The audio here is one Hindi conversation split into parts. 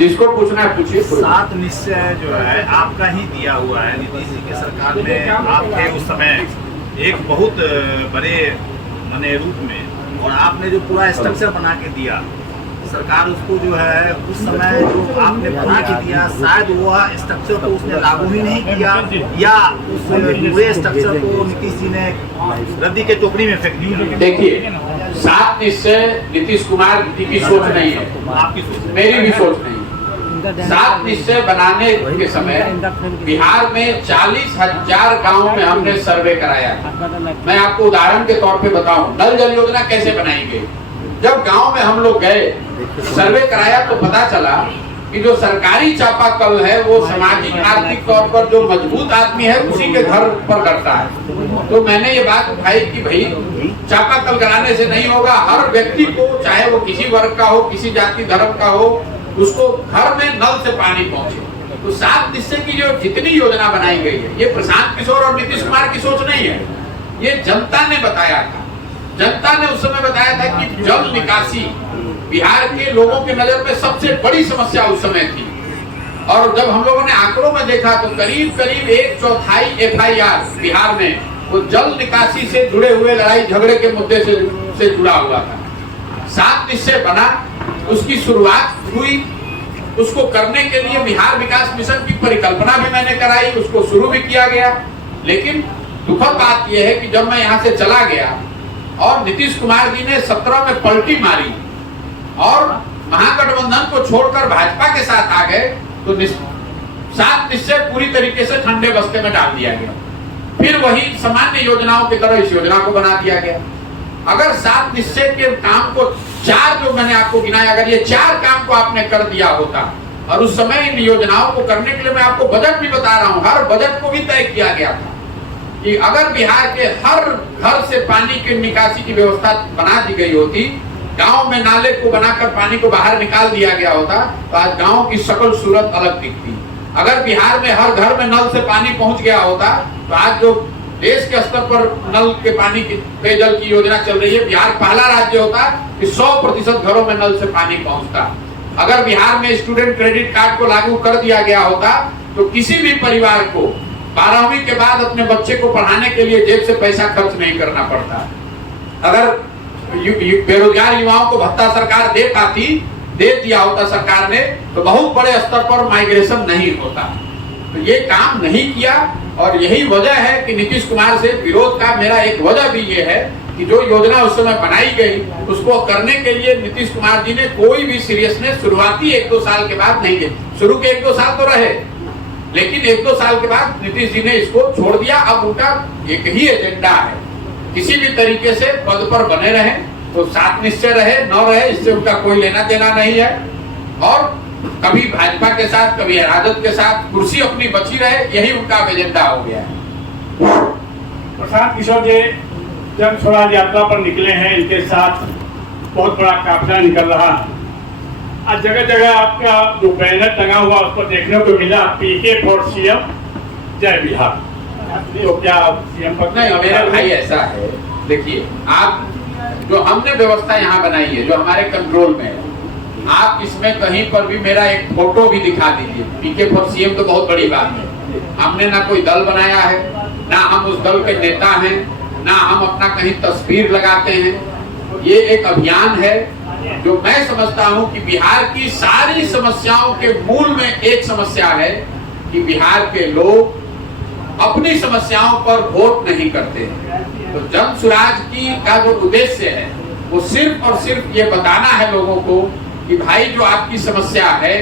जिसको पूछना है पूछिए। 7 निश्चय जो है आपका ही दिया हुआ है, नीतीश जी की सरकार ने आपके उस समय एक बहुत बड़े माने रूप में, और आपने जो पूरा स्ट्रक्चर बना के दिया, सरकार उसको जो है उस समय जो आपने बना के दिया, शायद वह स्ट्रक्चर को उसने लागू ही नहीं किया, या उस पूरे स्ट्रक्चर को नीतीश जी ने रद्दी के टोकरी में फेंक दिया। देखिए, 7 निश्चय नीतीश कुमार की सोच नहीं है, आपकी सोच, मेरी भी सोच नहीं है। 7 निश्चय बनाने के समय बिहार में 40,000 गाँव में हमने सर्वे कराया। मैं आपको उदाहरण के तौर पे बताऊं, नल जल योजना कैसे बनाई गई। जब गांव में हम लोग गए, सर्वे कराया, तो पता चला कि जो सरकारी चापाकल है वो सामाजिक आर्थिक तौर पर जो मजबूत आदमी है उसी के घर पर करता है। तो मैंने ये बात उठाई कि भाई चापाकल कराने से नहीं होगा, हर व्यक्ति को, चाहे वो किसी वर्ग का हो, किसी जाति धर्म का हो, उसको घर में नल से पानी पहुंचे। तो 7 निश्चय की जो जितनी योजना बनाई गई है, ये प्रशांत किशोर और नीतीश कुमार की सोच नहीं है, ये जनता ने बताया था। जनता ने उस समय बताया था कि जल निकासी बिहार के लोगों की नजर में सबसे बड़ी समस्या उस समय थी। और जब हम लोगों ने आंकड़ों में देखा तो करीब करीब 1/4 FIR बिहार में वो जल निकासी से जुड़े हुए लड़ाई झगड़े के मुद्दे से जुड़ा हुआ था। 7 निश्चय बना, उसकी शुरुआत हुई, उसको करने के लिए बिहार विकास मिशन की परिकल्पना भी मैंने कराई, उसको शुरू भी किया गया। लेकिन दुखद बात यह है कि जब मैं यहाँ से चला गया और नीतीश कुमार जी ने 17 में पलटी मारी और महागठबंधन को छोड़कर भाजपा के साथ आ गए, तो 7 निश्चय पूरी तरीके से ठंडे बस्ते में डाल दिया गया। फिर वही सामान्य योजनाओं की तरह इस योजना को बना दिया गया। अगर 7 निश्चय के काम को 4 जो मैंने आपको गिनाया, अगर ये 4 काम को आपने कर दिया होता, और उस समय इन योजनाओं को करने के लिए मैं आपको बजट भी बता रहा हूँ, हर बजट को भी तय किया गया था कि अगर बिहार के हर घर से पानी की निकासी की व्यवस्था बना दी गई होती, गांव में नाले को बनाकर पानी को बाहर निकाल दिया गया होता, तो आज गांव की शकल सूरत अलग दिखती। अगर बिहार में हर घर में नल से पानी पहुंच गया होता, तो आज जो देश के स्तर पर नल के पानी की पेयजल की योजना चल रही है, बिहार पहला राज्य होता कि 100% घरों में नल से पानी पहुंचता। अगर बिहार में स्टूडेंट क्रेडिट कार्ड को लागू कर दिया गया होता, तो किसी भी परिवार को 12वीं के बाद अपने बच्चे को पढ़ाने के लिए जेब से पैसा खर्च नहीं करना पड़ता। अगर बेरोजगार युवाओं को भत्ता सरकार दे दिया होता सरकार ने, तो बहुत बड़े स्तर पर माइग्रेशन नहीं होता। तो ये काम नहीं किया, और यही वजह है कि नीतीश कुमार से विरोध का मेरा एक वजह भी ये है कि जो योजना उस समय बनाई गई उसको करने के लिए नीतीश कुमार जी ने कोई भी सीरियसनेस शुरुआती 1-2 साल के बाद नहीं की। शुरू के 1-2 साल तो रहे, लेकिन 1-2 साल के बाद नीतीश जी ने इसको छोड़ दिया। अब उनका एक ही एजेंडा है, किसी भी तरीके से पद पर बने रहे, तो 7 निश्चय रहे न रहे इससे उनका कोई लेना देना नहीं है। और कभी भाजपा के साथ, कभी राजद के साथ कुर्सी अपनी बची रहे, यही उनका एजेंडा हो गया है। प्रशांत किशोर जी जन स्वराज यात्रा पर निकले हैं, इनके साथ बहुत बड़ा काफिला निकल रहा है। आज जगह जगह आपका जो बैनर टंगा हुआ उस पर देखने को मिला PK फॉर CM जय बिहार। तो क्या CM पर नहीं, मेरा भाई ऐसा है, देखिए आप जो हमने व्यवस्था यहाँ बनाई है, जो हमारे कंट्रोल में है, आप इसमें कहीं पर भी मेरा एक फोटो भी दिखा दीजिए। PK फॉर CM तो बहुत बड़ी बात है। हमने ना कोई दल बनाया है, ना हम उस दल के नेता हैं, ना हम अपना कहीं तस्वीर लगाते हैं। ये एक अभियान है जो मैं समझता हूं कि बिहार की सारी समस्याओं के मूल में एक समस्या है कि बिहार के लोग अपनी समस्याओं पर वोट नहीं करते। तो जन सुराज की का जो उद्देश्य है वो सिर्फ और सिर्फ ये बताना है लोगों को कि भाई जो आपकी समस्या है,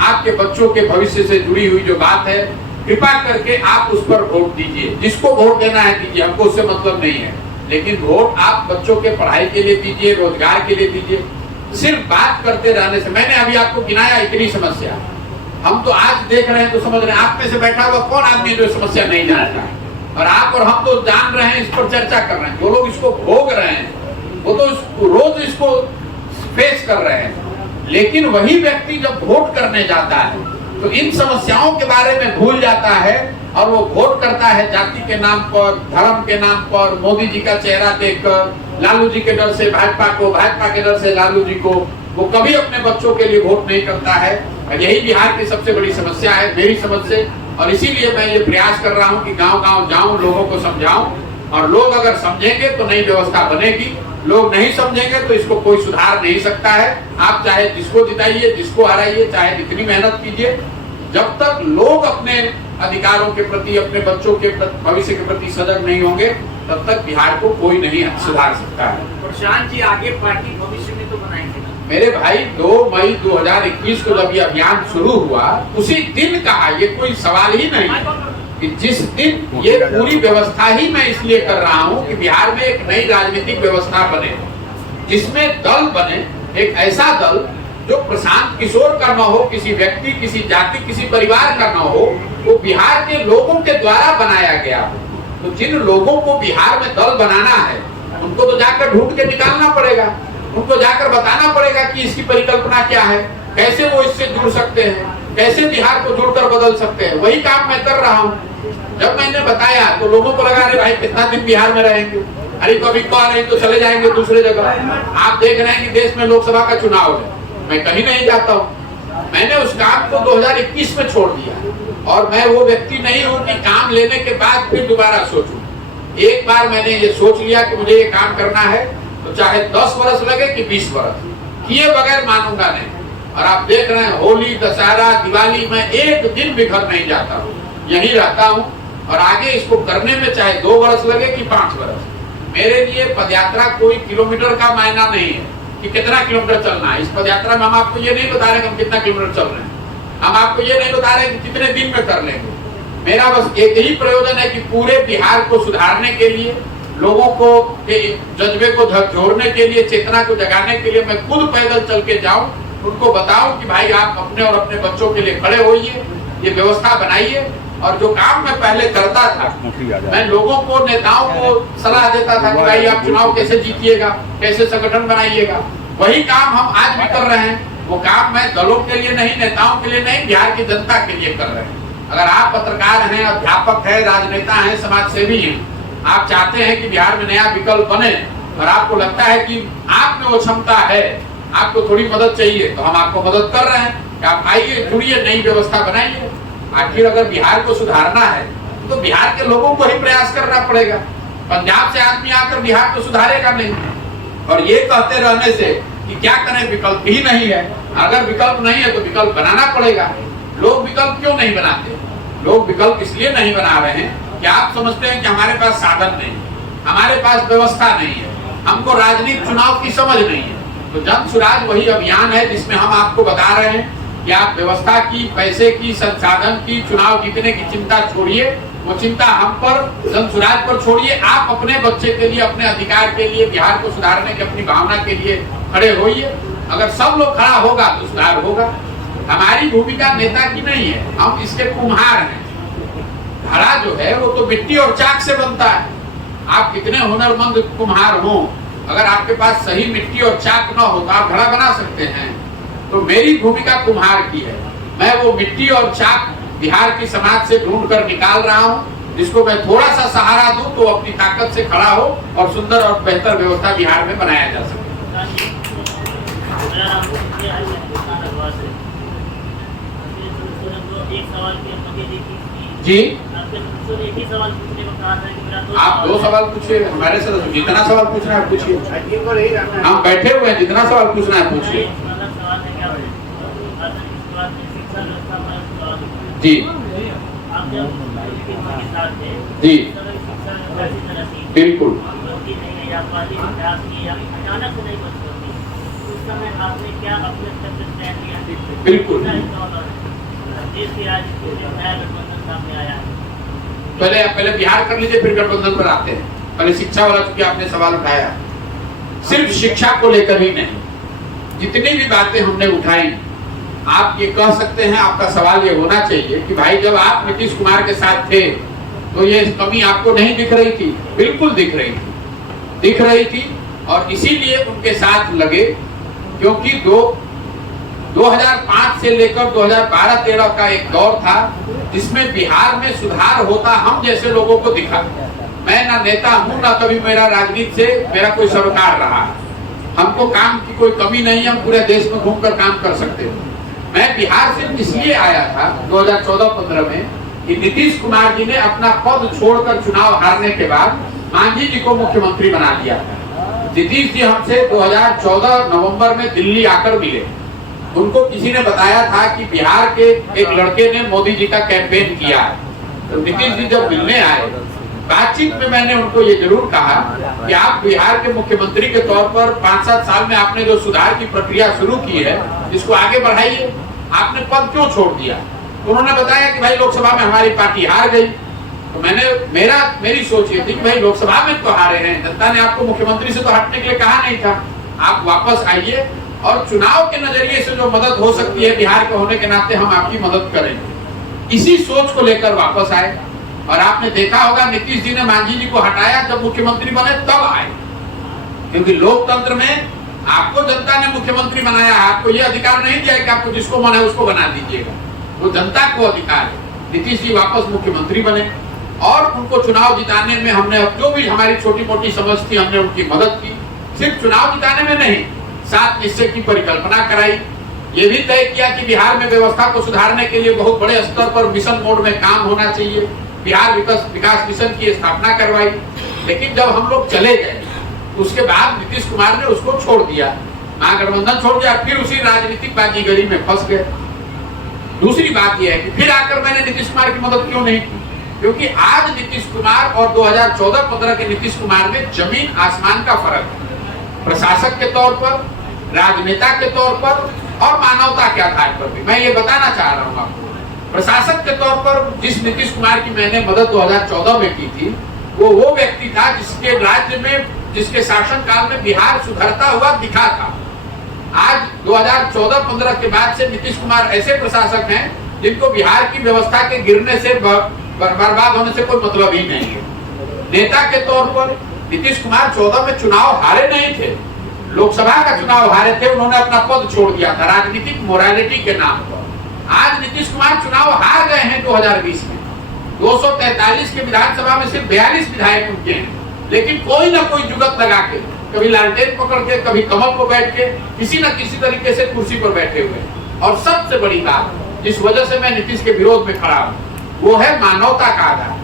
आपके बच्चों के भविष्य से जुड़ी हुई जो बात है, कृपा करके आप उस पर वोट दीजिए। जिसको वोट देना है दीजिए, हमको उससे मतलब नहीं है, लेकिन वोट आप बच्चों के पढ़ाई के लिए दीजिए, रोजगार के लिए दीजिए। सिर्फ बात करते रहने से, मैंने अभी आपको गिनाया इतनी समस्या, हम तो आज देख रहे हैं तो समझ रहे हैं। आप में से बैठा हुआ कौन आदमी जो समस्या नहीं जानता है? और आप और हम तो जान रहे हैं, इस पर चर्चा कर रहे हैं। जो लोग इसको भोग रहे हैं वो तो रोज इसको फेस कर रहे हैं। लेकिन वही व्यक्ति जब वोट करने जाता है तो इन समस्याओं के बारे में भूल जाता है और वो वोट करता है जाति के नाम पर, धर्म के नाम पर, मोदी जी का चेहरा देखकर, लालू जी के डर से भाजपा को, भाजपा के डर से लालू जी को वो कभी अपने बच्चों के लिए वोट नहीं करता है। और यही बिहार की सबसे बड़ी समस्या है मेरी समझ से। और इसीलिए मैं ये प्रयास कर रहा हूँ कि गांव-गांव जाऊं, लोगों को समझाऊं, और लोग अगर समझेंगे तो नई व्यवस्था बनेगी, लोग नहीं समझेंगे तो इसको कोई सुधार नहीं सकता है। आप चाहे जिसको जिताइए, जिसको हराइए, चाहे जितनी मेहनत कीजिए, जब तक लोग अपने अधिकारों के प्रति, अपने बच्चों के भविष्य के प्रति सजग नहीं होंगे, तब तक बिहार को कोई नहीं सुधार सकता है। प्रशांत जी आगे पार्टी भविष्य में तो बनाएंगे ना? मेरे भाई 2 मई 2021 को जब ये अभियान शुरू हुआ, उसी दिन कहा, ये कोई सवाल ही नहीं कि जिस दिन ये पूरी व्यवस्था ही मैं इसलिए कर रहा हूँ कि बिहार में एक नई राजनीतिक व्यवस्था बने, जिसमें दल बने, एक ऐसा दल जो प्रशांत किशोर का न हो, किसी व्यक्ति, किसी जाति, किसी परिवार का न हो, वो बिहार के लोगों के द्वारा बनाया गया हो। तो जिन लोगों को बिहार में दल बनाना है, उनको तो जाकर ढूंढ के निकालना पड़ेगा, उनको जाकर बताना पड़ेगा कि इसकी परिकल्पना क्या है, कैसे वो इससे जुड़ सकते हैं, कैसे बिहार को जुड़कर बदल सकते हैं। वही काम मैं कर रहा हूँ। जब मैंने बताया तो लोगों को लगा, अरे भाई कितना दिन बिहार में रहेंगे, अरे कभी को आ रहे तो चले जाएंगे दूसरे जगह। आप देख रहे हैं कि देश में लोकसभा का चुनाव है, मैं कहीं नहीं जाता हूँ। मैंने उस काम को 2021 में छोड़ दिया, और मैं वो व्यक्ति नहीं हूँ कि काम लेने के बाद फिर दोबारा सोचूं। एक बार मैंने ये सोच लिया कि मुझे ये काम करना है, तो चाहे 10 वर्ष लगे कि 20 वर्ष, किए बगैर मानूंगा नहीं। और आप देख रहे हैं, होली, दशहरा, दिवाली में एक दिन भी घर नहीं जाता हूँ, यही रहता हूँ। और आगे इसको करने में चाहे 2 वर्ष लगे कि 5 वर्ष, मेरे लिए पदयात्रा कोई किलोमीटर का मायना नहीं है कि कितना किलोमीटर चलना है। इस पदयात्रा में हम आपको ये नहीं बता रहे कि हम कितना किलोमीटर चल रहे हैं, हम आपको ये नहीं बता रहे कि कितने दिन में कर लेंगे। मेरा बस एक ही प्रयोजन है कि पूरे बिहार को सुधारने के लिए, लोगों को जज्बे को झकझोरने के लिए, चेतना को जगाने के लिए मैं खुद पैदल चल के जाऊं, उनको बताऊं कि भाई आप अपने और अपने बच्चों के लिए खड़े होइए, ये व्यवस्था बनाइए। और जो काम मैं पहले करता था, मैं लोगों को, नेताओं को सलाह देता था कि भाई आप चुनाव कैसे जीतिएगा, कैसे संगठन बनाइएगा, वही काम हम आज भी कर रहे हैं। वो काम मैं दलों के लिए नहीं, नेताओं के लिए नहीं, बिहार की जनता के लिए कर रहे हैं। अगर आप पत्रकार हैं, अध्यापक हैं, राजनेता हैं, समाज सेवी हैं, आप चाहते हैं कि बिहार में नया विकल्प बने, और आपको लगता है कि आप में वो क्षमता है, आपको थोड़ी मदद चाहिए, तो हम आपको मदद कर रहे हैं कि आप आइए, जुड़िए, नई व्यवस्था बनाइए। आखिर अगर बिहार को सुधारना है तो बिहार के लोगों को ही प्रयास करना पड़ेगा। पंजाब से आदमी आकर बिहार को सुधारेगा नहीं। और ये कहते रहने से कि क्या करें, विकल्प ही नहीं है। अगर विकल्प नहीं है तो विकल्प बनाना पड़ेगा। लोग विकल्प क्यों नहीं बनाते? लोग विकल्प इसलिए नहीं बना रहे हैं कि आप समझते हैं कि हमारे पास साधन नहीं है, हमारे पास व्यवस्था नहीं है, हमको राजनीतिक चुनाव की समझ नहीं है। तो जन सुराज वही अभियान है जिसमें हम आपको बता रहे हैं कि आप व्यवस्था की, पैसे की, संसाधन की, चुनाव जीतने की चिंता छोड़िए, वो चिंता हम पर, जन सुराज पर छोड़िए। आप अपने बच्चे के लिए, अपने अधिकार के लिए, बिहार को सुधारने की अपनी भावना के लिए खड़े होइए। अगर सब लोग खड़ा होगा तो सुधार होगा। हमारी भूमिका नेता की नहीं है, हम इसके कुम्हार हैं। घड़ा जो है वो तो मिट्टी और चाक से बनता है। आप कितने हुनरमंद कुम्हार हो, अगर आपके पास सही मिट्टी और चाक न हो तो आप घड़ा बना सकते हैं। तो मेरी भूमिका कुम्हार की है। मैं वो मिट्टी और चाक बिहार की समाज से ढूंढ कर निकाल रहा हूँ, जिसको मैं थोड़ा सा सहारा दूं तो अपनी ताकत से खड़ा हो और सुंदर और बेहतर व्यवस्था बिहार में बनाया जा सके। जी आप 2 सवाल पूछिए हमारे से, जितना सवाल पूछना है पूछिए, हम बैठे हुए हैं, जितना सवाल पूछना है पूछिए। जी जी बिल्कुल बिल्कुल। पहले बिहार कर लीजिए, फिर गठबंधन पर आते हैं। पहले शिक्षा वाला, चूंकि आपने सवाल उठाया, सिर्फ शिक्षा को लेकर ही नहीं, जितनी भी बातें हमने उठाई, आप ये कह सकते हैं, आपका सवाल ये होना चाहिए कि भाई जब आप नीतीश कुमार के साथ थे तो ये कमी आपको नहीं दिख रही थी? बिल्कुल दिख रही थी, दिख रही थी। और इसीलिए उनके साथ लगे, क्योंकि 2005 से लेकर 2012-13 का एक दौर था जिसमें बिहार में सुधार होता हम जैसे लोगों को दिखा। मैं ना नेता हूं, ना कभी मेरा राजनीति से मेरा कोई सरोकार रहा। हमको काम की कोई कमी नहीं है, हम पूरे देश में घूमकर काम कर सकते हैं। मैं बिहार से इसलिए आया था 2014-15 में कि नीतीश कुमार जी ने अपना पद छोड़कर चुनाव हारने के बाद मांझी जी को मुख्यमंत्री बना दिया था। नीतीश जी हमसे 2014 नवंबर में दिल्ली आकर मिले। उनको किसी ने बताया था कि बिहार के एक लड़के ने मोदी जी का कैंपेन किया है। तो नीतीश जी जब मिलने आए, बातचीत में मैंने उनको ये जरूर कहा कि आप बिहार के मुख्यमंत्री के तौर पर 5-7 साल में आपने जो सुधार की प्रक्रिया शुरू की है, इसको आगे बढ़ाइए। आपने पद क्यों छोड़ दिया? उन्होंने बताया कि भाई लोकसभा में हमारी पार्टी हार गई। तो मेरी सोच ये थी कि भाई लोकसभा में तो हारे हैं, जनता ने आपको मुख्यमंत्री से तो हटने के लिए कहा नहीं था। आप वापस आइए और चुनाव के नजरिए से जो मदद हो सकती है बिहार के होने के नाते हम आपकी मदद करेंगे। इसी सोच को लेकर वापस आए। और आपने देखा होगा नीतीश जी ने मांझी जी को हटाया जब मुख्यमंत्री बने तब आए, क्योंकि लोकतंत्र में आपको जनता ने मुख्यमंत्री बनाया है। आपको ये अधिकार नहीं दिया कि आपको जिसको मन है उसको बना दीजिएगा, वो जनता को अधिकार है। नीतीश जी वापस मुख्यमंत्री बने और उनको चुनाव जिताने में हमने जो भी हमारी छोटी मोटी समझ थी हमने उनकी मदद की। सिर्फ चुनाव जिताने में नहीं, 7 निश्चय की परिकल्पना कराई। ये भी तय किया कि बिहार में व्यवस्था को सुधारने के लिए बहुत बड़े स्तर पर मिशन मोड में काम होना चाहिए। बिहार विकास मिशन की स्थापना करवाई। लेकिन जब हम लोग चले गए उसके बाद नीतीश कुमार ने उसको छोड़ दिया, महागठबंधन छोड़ दिया, फिर उसी राजनीतिक बाजीगरी में फंस गए। दूसरी बात यह है कि फिर आकर मैंने नीतीश कुमार की मदद क्यों नहीं की, क्योंकि आज नीतीश कुमार और 2014-15 के नीतीश कुमार में जमीन आसमान का फर्क है। प्रशासक के तौर पर, राजनेता के तौर पर और मानवता के आधार पर भी। मैं ये बताना चाह रहा हूँ आपको, प्रशासक के तौर पर जिस नीतीश कुमार की मैंने मदद 2014 में की थी, वो व्यक्ति था जिसके राज्य में, जिसके शासन काल में बिहार सुधरता हुआ दिखा था। आज 2014-15 के बाद से नीतीश कुमार ऐसे प्रशासक हैं जिनको बिहार की व्यवस्था के गिरने से बर्बाद होने से कोई मतलब ही नहीं है। नेता के तौर पर नीतीश कुमार 14 में चुनाव हारे नहीं थे, लोकसभा का चुनाव हारे थे। उन्होंने अपना पद छोड़ दिया था राजनीतिक मोरालिटी के नाम पर। आज नीतीश कुमार चुनाव हार गए हैं 2020 में। 243 के विधानसभा में सिर्फ 42 विधायक उनके हैं, लेकिन कोई ना कोई जुगत लगा के, कभी लालटेन पकड़ के, कभी कमल पर बैठ के, किसी न किसी तरीके से कुर्सी पर बैठे हुए। और सबसे बड़ी बात जिस वजह से मैं नीतीश के विरोध में खड़ा हूँ वो है मानवता का आधार।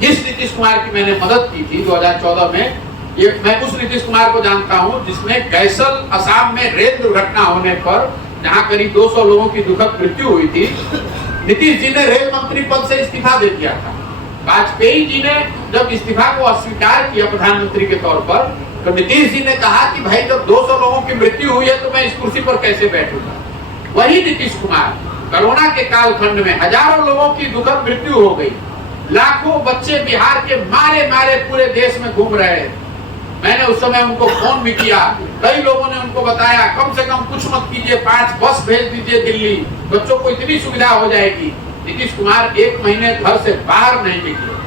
जिस नीतीश कुमार की मैंने मदद की थी 2014 में, ये मैं उस नीतीश कुमार को जानता हूँ जिसने गैसल असम में रेल दुर्घटना होने पर जहाँ करीब 200 लोगों की दुखद मृत्यु हुई थी, नीतीश जी ने रेल मंत्री पद से इस्तीफा दे दिया था। वाजपेयी जी ने जब इस्तीफा को अस्वीकार किया प्रधानमंत्री के तौर पर, तो नीतीश जी ने कहा कि भाई जब 200 लोगों की मृत्यु हुई है तो मैं इस कुर्सी पर कैसे बैठूंगा। वही नीतीश कुमार कोरोना के कालखंड में हजारों लोगों की दुखद मृत्यु हो गई, लाखों बच्चे बिहार के मारे मारे पूरे देश में घूम रहे हैं। मैंने उस समय उनको फोन भी किया, कई लोगों ने उनको बताया कम से कम कुछ मत कीजिए, 5 बस भेज दीजिए दिल्ली, बच्चों को इतनी सुविधा हो जाएगी। नीतीश कुमार 1 महीने घर से बाहर नहीं निकले।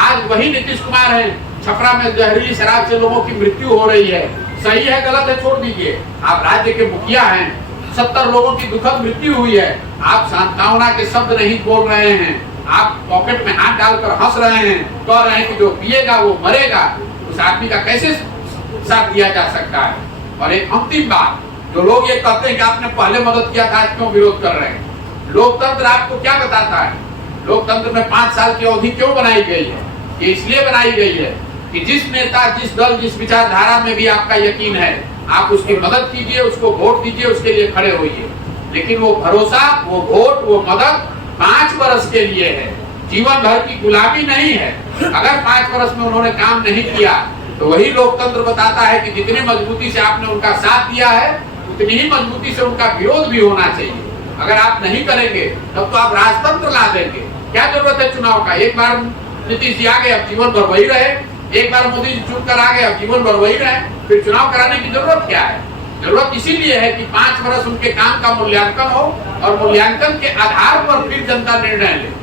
आज वही नीतीश कुमार है, छपरा में जहरीली शराब से लोगों की मृत्यु हो रही है। सही है गलत है छोड़ दीजिए, आप राज्य के मुखिया हैं, 70 लोगों की दुखद मृत्यु हुई है, आप सांत्वना के शब्द नहीं बोल रहे हैं, आप पॉकेट में हाथ डालकर हंस रहे हैं, कह रहे हैं कि जो पिएगा वो मरेगा। उस आदमी का कैसे साथ दिया जा सकता है। और एक अंतिम बात, जो लोग ये कहते हैं कि आपने पहले मदद किया था, क्यों विरोध कर रहे हैं। लोकतंत्र आपको क्या बताता है? लोकतंत्र में 5 साल की अवधि क्यों बनाई गई है? ये इसलिए बनाई गई है कि जिस नेता, जिस दल, जिस विचारधारा में भी आपका यकीन है, आप उसकी मदद कीजिए, उसको वोट दीजिए, उसके लिए खड़े होइए। लेकिन वो भरोसा, वो वोट, वो मदद 5 वर्ष के लिए है, जीवन भर की गुलामी नहीं है। अगर 5 वर्ष में उन्होंने काम नहीं किया तो वही लोकतंत्र बताता है कि जितनी मजबूती से आपने उनका साथ दिया है उतनी ही मजबूती से उनका विरोध भी होना चाहिए। अगर आप नहीं करेंगे तब तो आप राजतंत्र ला देंगे। क्या जरूरत है चुनाव का? एक बार नीतीश जी आ गए, अब जीवन भर वही रहे, एक बार मोदी जी चुन कर आ गए, अब जीवन भर वही रहे, फिर चुनाव कराने की जरूरत क्या है? जरूरत इसीलिए है कि 5 वर्ष उनके काम का मूल्यांकन हो और मूल्यांकन के आधार पर फिर जनता निर्णय ले।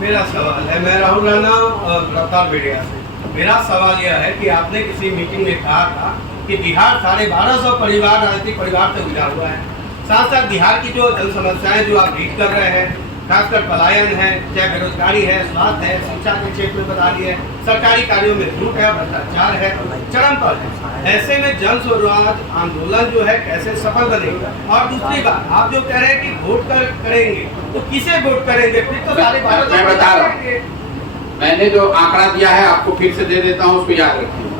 मेरा सवाल है, मैं राहुल राणा गिरफ्तार मीडिया से। मेरा सवाल यह है कि आपने किसी मीटिंग में कहा था कि बिहार 1250 परिवार राजनीतिक परिवार से गुजरा हुआ है। साथ साथ बिहार की जो जन समस्याएं जो आप लीड कर रहे हैं, खासकर पलायन है, चाहे बेरोजगारी है, स्वास्थ्य है, शिक्षा के क्षेत्र में बता दिए, सरकारी कार्यों में झूठ है, भ्रष्टाचार है, चरम पर है। ऐसे में जन स्वराज आंदोलन जो है कैसे सफल बनेगा? और दूसरी बात, आप जो कह रहे हैं कि वोट करेंगे, तो किसे वोट करेंगे? फिर तो सारे भारत मैं बता रहा हूँ, मैंने जो आंकड़ा दिया है आपको फिर से दे देता हूँ, उसको याद रखिए।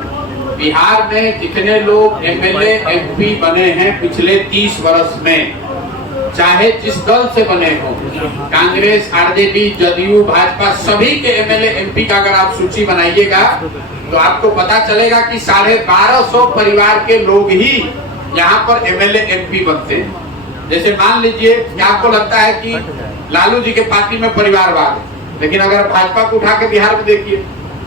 बिहार में जितने लोग एमएलए एमपी बने हैं पिछले 30 वर्ष में, चाहे जिस दल से बने हो, कांग्रेस, आरजेडी, जदयू, भाजपा, सभी के एमएलए एमपी का अगर आप सूची बनाइएगा तो आपको पता चलेगा कि 1250 परिवार के लोग ही यहाँ पर एमएलए एमपी बनते हैं। जैसे मान लीजिए कि आपको लगता है कि लालू जी के पार्टी में परिवारवाद है, लेकिन अगर भाजपा को उठा के बिहार में देखिए,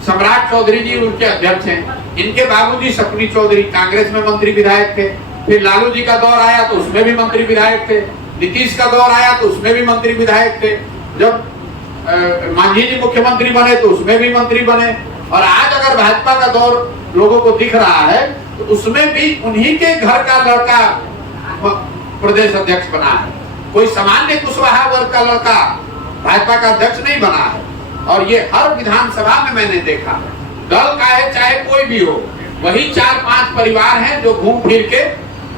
सम्राट चौधरी जी उनके अध्यक्ष हैं, इनके बाबूजी शकुनी चौधरी कांग्रेस में मंत्री विधायक थे, फिर लालू जी का दौर आया तो उसमें भी मंत्री विधायक थे, नीतीश का दौर आया तो उसमें भी मंत्री विधायक थे, जब मांझी जी मुख्यमंत्री बने तो उसमें भी मंत्री बने, और आज अगर भाजपा का दौर लोगों को दिख रहा है तो उसमें भी उन्हीं के घर का लड़का प्रदेश अध्यक्ष बना है। कोई सामान्य कुशवाहा वर्ग का लड़का भाजपा का अध्यक्ष नहीं बना है। और ये हर विधानसभा में मैंने देखा, दल का है चाहे कोई भी हो, वही 4-5 परिवार हैं जो घूम फिर के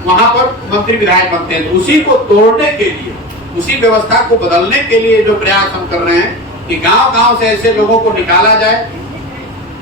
वहां पर मंत्री विधायक बनते हैं। उसी को तोड़ने के लिए, उसी व्यवस्था को बदलने के लिए जो प्रयास हम कर रहे हैं कि गांव-गांव से ऐसे लोगों को निकाला जाए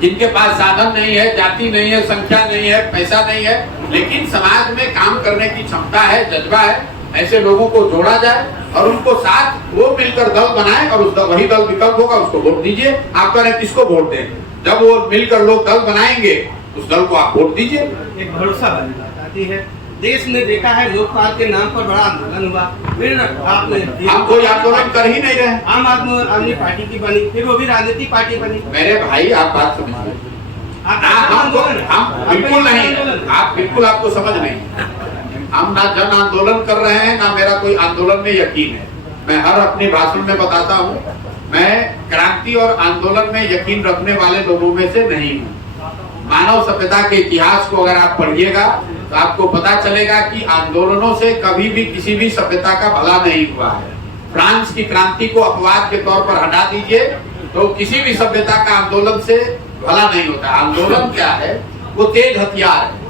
जिनके पास साधन नहीं है, जाति नहीं है, संख्या नहीं है, पैसा नहीं है, लेकिन समाज में काम करने की क्षमता है, जज्बा है, ऐसे लोगों को जोड़ा जाए और उनको साथ वो मिलकर दल बनाए और उस वही दल विकल्प होगा, उसको वोट दीजिए। आप कह रहे हैं किसको वोट दें? जब वो मिलकर लोग दल बनाएंगे उस दल को आप वोट दीजिए। एक भरोसा वाली बात आती है। देश ने देखा है लोकपाल के नाम पर बड़ा आंदोलन हुआ, फिर आपने हम कोई आंदोलन कर ही नहीं रहे। आम आदमी पार्टी की बनी, फिर वो भी राजनीतिक पार्टी बनी। मेरे भाई आप बात समझिए, हम बिल्कुल नहीं, आप बिल्कुल आपको समझ नहीं। हम ना जन आंदोलन कर रहे हैं, ना मेरा कोई आंदोलन में यकीन है। मैं हर अपने भाषण में बताता हूँ, मैं क्रांति और आंदोलन में यकीन रखने वाले लोगों में से नहीं हूँ। मानव सभ्यता के इतिहास को अगर आप पढ़िएगा तो आपको पता चलेगा कि आंदोलनों से कभी भी किसी भी सभ्यता का भला नहीं हुआ है। फ्रांस की क्रांति को अपवाद के तौर पर हटा दीजिए तो किसी भी सभ्यता का आंदोलन से भला नहीं होता। आंदोलन क्या है? वो तेज हथियार है।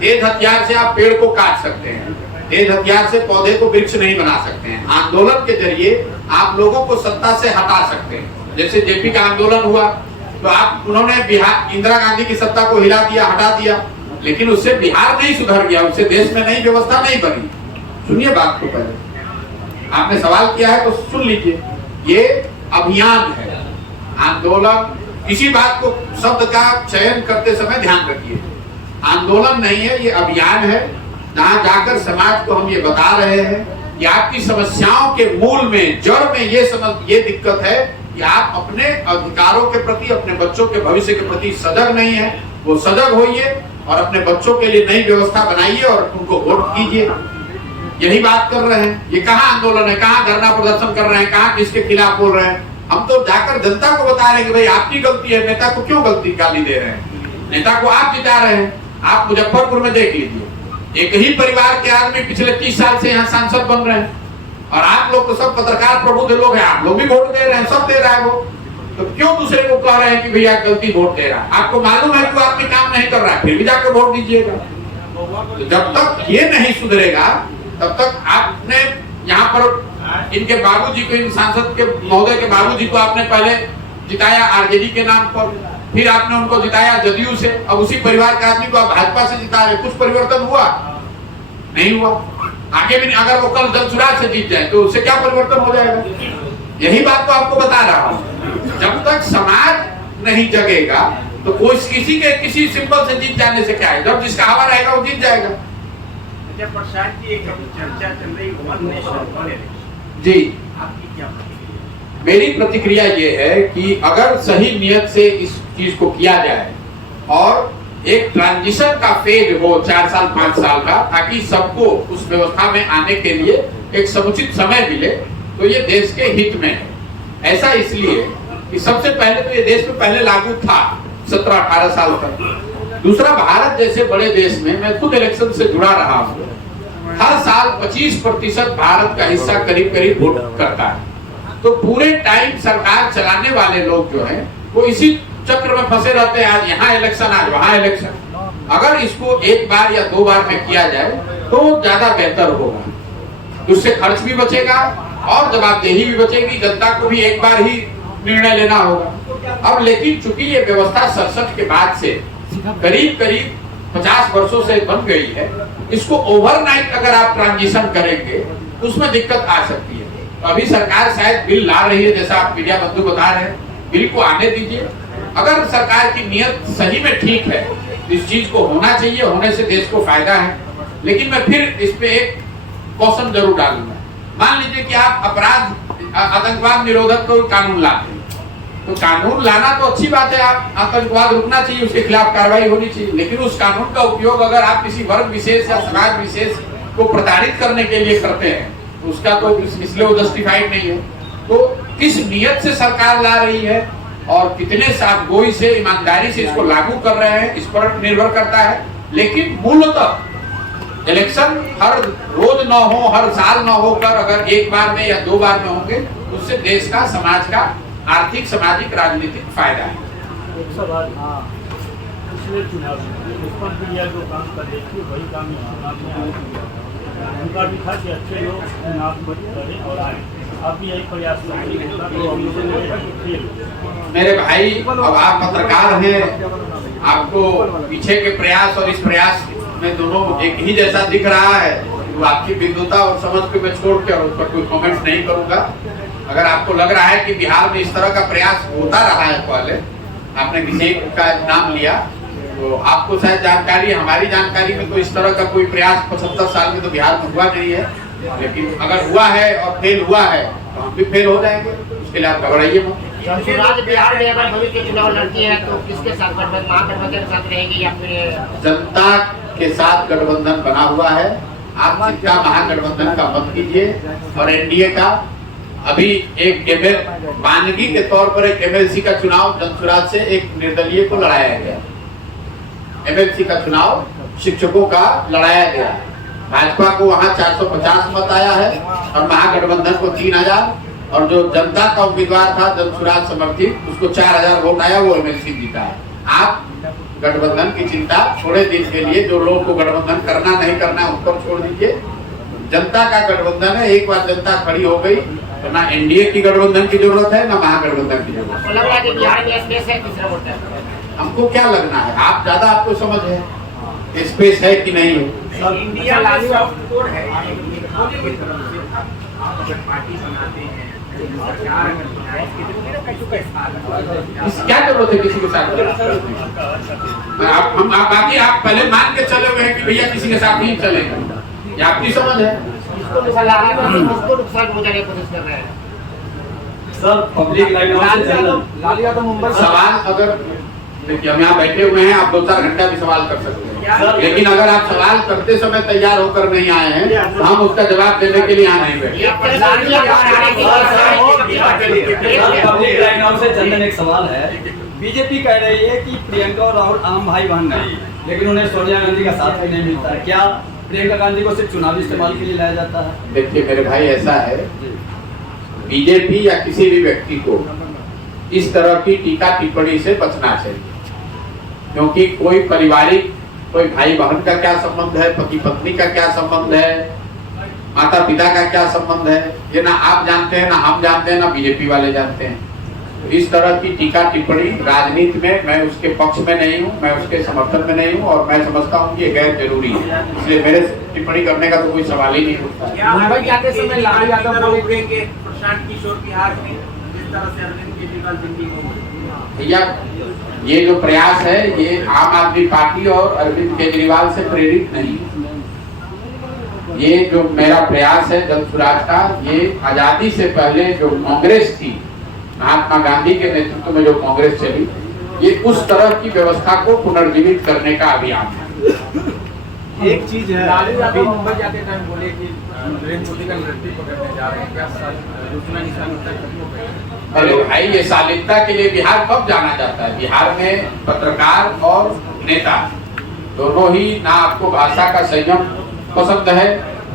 तेज हथियार से आप पेड़ को काट सकते हैं, तेज हथियार से पौधे को वृक्ष नहीं बना सकते हैं। आंदोलन के जरिए आप लोगों को सत्ता से हटा सकते हैं। जैसे जेपी का आंदोलन हुआ तो आप उन्होंने बिहार इंदिरा गांधी की सत्ता को हिला दिया, हटा दिया, लेकिन उससे बिहार नहीं सुधर गया, उससे देश में नई व्यवस्था नहीं बनी। सुनिए बात को, पहले आपने सवाल किया है तो सुन लीजिए। ये अभियान है, आंदोलन। किसी बात को शब्द का चयन करते समय ध्यान रखिए, आंदोलन नहीं है, ये अभियान है। जहाँ जाकर समाज को हम ये बता रहे हैं कि आपकी समस्याओं के मूल में, जड़ में ये दिक्कत है कि आप अपने अधिकारों के प्रति, अपने बच्चों के भविष्य के प्रति सजग नहीं है। वो सजग होइए और अपने बच्चों के लिए नई व्यवस्था बनाइए और उनको वोट कीजिए। यही बात कर रहे हैं। ये कहाँ आंदोलन है, कहाँ धरना प्रदर्शन कर रहे हैं, कहाँ किसके खिलाफ बोल रहे हैं? हम तो जाकर जनता को बता रहे हैं कि भाई आपकी गलती है। नेता को क्यों गलती गाली दे रहे हैं? नेता को आप जिता रहे हैं। आप मुजफ्फरपुर में देख लीजिए, एक ही परिवार के आदमी पिछले 30 साल से यहाँ सांसद बन रहे हैं और आप लोग तो सब पत्रकार प्रबुद्ध लोग हैं, आप लोग भी वोट दे रहे हैं, सब दे रहा है वो। तो क्यों दूसरे को कह रहे हैं कि भैया गलती वोट दे रहा है? आपको मालूम है कि वो आदमी काम नहीं कर रहा है, फिर भी जाकर वोट दीजिएगा। तो जब तक ये नहीं सुधरेगा तब तक आपने यहाँ पर इनके बाबूजी को, इन सांसद के महोदय के बाबूजी को आपने पहले जिताया आरजेडी के नाम पर, फिर आपने उनको जिताया जदयू से, अब उसी परिवार के आदमी को आप भाजपा से जिता रहे। कुछ परिवर्तन हुआ? नहीं हुआ। आगे भी अगर वो कल जनसुराज से जीत जाए तो उससे क्या परिवर्तन हो जाएगा? यही बात तो आपको बता रहा हूँ। जब तक समाज नहीं जगेगा तो कोई किसी सिंबल से जीत जाने से क्या है? जब जिसका हवा रहेगा वो जीत जाएगा। अच्छा प्रसाद जी, एक चर्चा चल रही वन नेशन वन इलेक्शन, जी, आपकी क्या प्रतिक्रिया? मेरी प्रतिक्रिया ये है कि अगर सही नियत से इस चीज को किया जाए और एक ट्रांजिशन का फेज हो 4 साल 5 साल का, ताकि सबको उस व्यवस्था में आने के लिए एक समुचित समय मिले, तो ये देश के हित में है। ऐसा इसलिए कि सबसे पहले तो ये देश में पहले लागू था 17-18 साल तक। दूसरा, भारत जैसे बड़े देश में, मैं खुद इलेक्शन से जुड़ा रहा हूँ, हर साल 25% भारत का हिस्सा करीब करीब वोट करता है। तो पूरे टाइम सरकार चलाने वाले लोग जो हैं वो इसी चक्र में फंसे रहते हैं, आज यहाँ इलेक्शन आज वहाँ इलेक्शन। अगर इसको एक बार या 2 बार में किया जाए तो ज्यादा बेहतर होगा, उससे खर्च भी बचेगा और जवाबदेही भी बचेगी, जनता को भी एक बार ही निर्णय लेना होगा। अब लेकिन चूंकि ये व्यवस्था 67 के बाद से करीब 50 वर्षों से बन गई है, इसको ओवरनाइट अगर आप ट्रांजिशन करेंगे उसमें दिक्कत आ सकती है। तो अभी सरकार शायद बिल ला रही है, जैसा आप मीडिया बंधु बता रहे हैं, बिल को आने दीजिए। अगर सरकार की नियत सही में ठीक है, इस चीज को होना चाहिए, होने से देश को फायदा है। लेकिन मैं फिर इस पे एक कौशन जरूर डालूंगा। मान लीजिए कि आप अपराध आतंकवाद निरोधक कोई कानून लाते हैं, तो कानून लाना तो अच्छी बात है, आप आतंकवाद रुकना चाहिए, उसके खिलाफ कार्रवाई होनी चाहिए। लेकिन उस कानून का उपयोग अगर आप किसी वर्ग विशेष या समाज विशेष को प्रताड़ित करने के लिए करते हैं, तो उसका तो इसलिए वो जस्टिफाइड नहीं है। तो किस नियत से सरकार ला रही है और कितने साफगोई से, ईमानदारी से इसको लागू कर रहे हैं, इस पर निर्भर करता है। लेकिन मूलतः इलेक्शन हर रोज न हो, हर साल न होकर अगर एक बार में या 2 बार में होंगे, उससे देश का, समाज का आर्थिक, सामाजिक, राजनीतिक फायदा है। पिछले चुनाव में जो काम कर रही थी वही काम चुनाव में उनका भी था कि अच्छे लोग चुनाव करें और आए। आप भी यही प्रयास मेरे भाई, अब आप पत्रकार हैं, आपको पीछे के प्रयास और इस प्रयास में दोनों एक ही जैसा दिख रहा है। तो आपकी विद्वता और समझ को मैं छोड़ के उस पर कोई कमेंट नहीं करूंगा। अगर आपको लग रहा है कि बिहार में इस तरह का प्रयास होता रहा है, पहले आपने किसी का नाम लिया तो आपको शायद जानकारी, हमारी जानकारी में तो इस तरह का कोई प्रयास 75 साल में तो बिहार में हुआ नहीं है। लेकिन अगर हुआ है और फेल हुआ है तो हम भी फेल हो जाएंगे, उसके लिए आप घबराइए मत। बिहार में अगर भविष्य चुनाव लड़ती है तो किसके साथ महागठबंधन के साथ रहेगी या फिर जनता के साथ गठबंधन बना हुआ है। आप चिंता महागठबंधन का मत कीजिए। और एनडीए का अभी एक मानगी के तौर पर एक एमएलसी का चुनाव जनसुराज से एक निर्दलीय को लड़ाया गया। एमएलसी का चुनाव शिक्षकों का लड़ाया गया। भाजपा को वहां 450 मत आया है और महागठबंधन को 3000, और जो जनता का उम्मीदवार था जनसुराज समर्थित, उसको 4000 वोट आया, वो एमएलसी जीता है। आप गठबंधन की चिंता थोड़े दिन के लिए, जो लोगों को गठबंधन करना नहीं करना उन पर छोड़ दीजिए। जनता का गठबंधन है, एक बार जनता खड़ी हो गई तो ना एनडीए की गठबंधन की जरूरत है, ना महागठबंधन की जरूरत है। हमको क्या लगना है, आप ज्यादा, आपको समझ है स्पेस है कि नहीं है। इंडिया में सॉफ्ट कोड है, पार्टी बनाते हैं, क्या जरूरत है किसी के साथ? आप पहले मान के चले हुए हैं कि भैया किसी के साथ नहीं चलेगा, ये आपकी समझ है। सर पब्लिक सवाल अगर देखिए, हम यहाँ बैठे हुए हैं, आप 2-4 घंटा भी सवाल कर सकते हैं, लेकिन अगर आप सवाल करते समय तैयार होकर नहीं आए हैं तो हम उसका जवाब देने के लिए यहाँ नहीं बैठे। पब्लिक लाइन से चंदन, एक सवाल है। बीजेपी कह रही है कि प्रियंका और राहुल आम भाई बहन नहीं, लेकिन उन्हें सोनिया गांधी का साथ भी नहीं मिलता है। क्या प्रियंका गांधी को सिर्फ चुनावी इस्तेमाल के लिए लाया जाता है? देखिए मेरे भाई, ऐसा है, बीजेपी या किसी भी व्यक्ति को इस तरह की टीका टिप्पणी से बचना चाहिए, क्योंकि कोई पारिवारिक, कोई भाई बहन का क्या संबंध है, पति पत्नी का क्या संबंध है, माता पिता का क्या संबंध है, ये ना आप जानते हैं, ना हम जानते हैं, ना बीजेपी वाले जानते हैं। तो इस तरह की टीका टिप्पणी राजनीति में मैं उसके पक्ष में नहीं हूँ, मैं उसके समर्थन में नहीं हूँ, और मैं समझता हूँ कि ये गैर जरूरी है, इसलिए मेरे टिप्पणी करने का तो कोई सवाल ही नहीं उठता। मुंबई जाते समय लालू यादव बोले कि प्रशांत किशोर बिहार में जिस तरह से अरविंद केजरीवाल दिल्ली में, भैया ये जो प्रयास है ये आम आदमी पार्टी और अरविंद केजरीवाल से प्रेरित नहीं है। ये जो मेरा प्रयास है जनसुराज का, ये आजादी से पहले जो कांग्रेस थी, महात्मा गांधी के नेतृत्व में जो कांग्रेस चली, ये उस तरह की व्यवस्था को पुनर्जीवित करने का अभियान है। एक चीज है, लालू यादव मुंबई जाते टाइम बोले कि नरेंद्र मोदी का नेतृत्व पकड़ने जा रहे हैं, क्या सूचना निशान अरे भाई, ये सालिकता के लिए बिहार कब जाना जाता है? बिहार में पत्रकार और नेता दोनों ही, ना आपको भाषा का संयम पसंद है,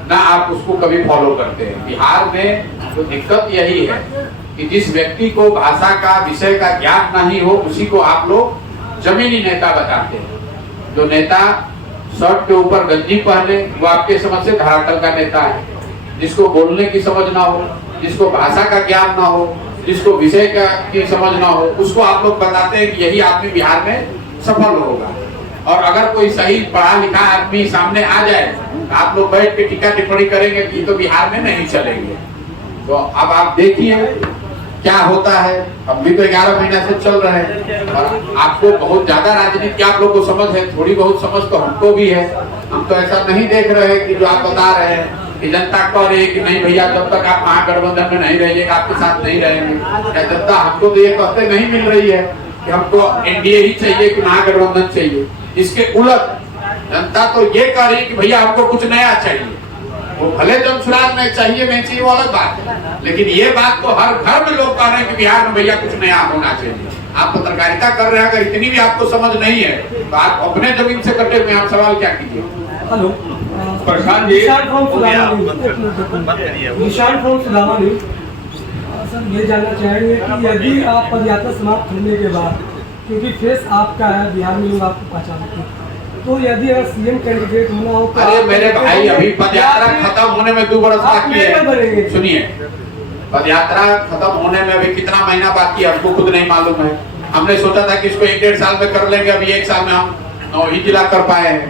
ना आप उसको कभी फॉलो करते हैं। बिहार में तो दिक्कत यही है कि जिस व्यक्ति को भाषा का विषय का ज्ञान नहीं हो उसी को आप लोग जमीनी नेता बताते हैं। जो नेता शर्ट के ऊपर गंजी पहने वो आपके समझ से धरातल का नेता है। जिसको बोलने की समझ ना हो, जिसको भाषा का ज्ञान ना हो, जिसको विषय की समझ ना हो, उसको आप लोग बताते हैं कि यही आदमी बिहार में सफल होगा। और अगर कोई सही पढ़ा लिखा आदमी सामने आ जाए तो आप लोग बैठ के टीका टिप्पणी करेंगे कि तो बिहार में नहीं चलेंगे। तो अब आप देखिए क्या होता है। हम भी तो 11 महीना से चल रहे हैं और आपको बहुत ज्यादा राजनीति आप लोग को समझ है, थोड़ी बहुत समझ तो हमको भी है। हम तो ऐसा नहीं देख रहे हैं कि जो आप बता रहे हैं कि जनता कह रही है कि नहीं भैया जब तक आप महागठबंधन में नहीं रहिएगा आपके साथ नहीं रहेंगे। क्या जनता हमको तो ये कहते नहीं मिल रही है कि हमको एनडीए ही चाहिए कि महागठबंधन चाहिए। इसके उलट जनता तो ये कह रही है कि भैया हमको कुछ नया चाहिए। वो भले जमशुराज में चाहिए नहीं चाहिए वो अलग बात है, लेकिन ये बात तो हर घर में लोग कह रहे हैं कि बिहार में भैया कुछ नया होना चाहिए। आप पत्रकारिता कर रहे हैं, अगर इतनी भी आपको समझ नहीं है तो आप अपने जमीन से कटे हुए आप सवाल क्या कीजिए। हेलो प्रशांत जी, निशान फ्रॉम सुदामा न्यूज। सर ये जानना चाहेंगे कि यदि आप पदयात्रा समाप्त होने के बाद, क्योंकि फेस आपका है, बिहार में लोग आपको पहचानते हैं, तो यदि अगर सीएम कैंडिडेट होना हो तो अरे मेरे भाई अभी पदयात्रा खत्म होने में 2 बरस बाकी है। सुनिए, पदयात्रा खत्म होने में अभी कितना महीना बाकी है हमको खुद नहीं मालूम है। हमने सोचा था कि इसको 1-1.5 साल में कर लेंगे, अभी 1 साल में हम 9 ही जिला कर पाए हैं।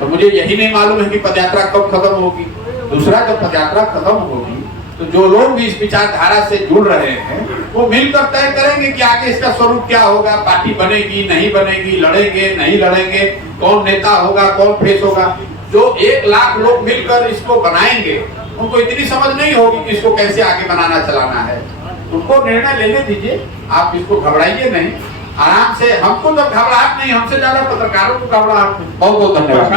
तो मुझे यही नहीं मालूम है कि पदयात्रा कब खत्म होगी। दूसरा, जब पदयात्रा खत्म होगी तो जो लोग भी इस विचारधारा से जुड़ रहे हैं वो मिलकर तय करेंगे कि आगे इसका स्वरूप क्या होगा। पार्टी बनेगी नहीं बनेगी, लड़ेंगे नहीं लड़ेंगे, कौन नेता होगा कौन फेस होगा। जो 1 लाख लोग मिलकर इसको बनाएंगे उनको इतनी समझ नहीं होगी कि इसको कैसे आगे बनाना चलाना है। उनको निर्णय लेने दीजिए, आप इसको घबराइए नहीं, आराम से। हमको तो घबराहट नहीं, हमसे ज्यादा पत्रकारों को घबराहट। बहुत बहुत धन्यवाद।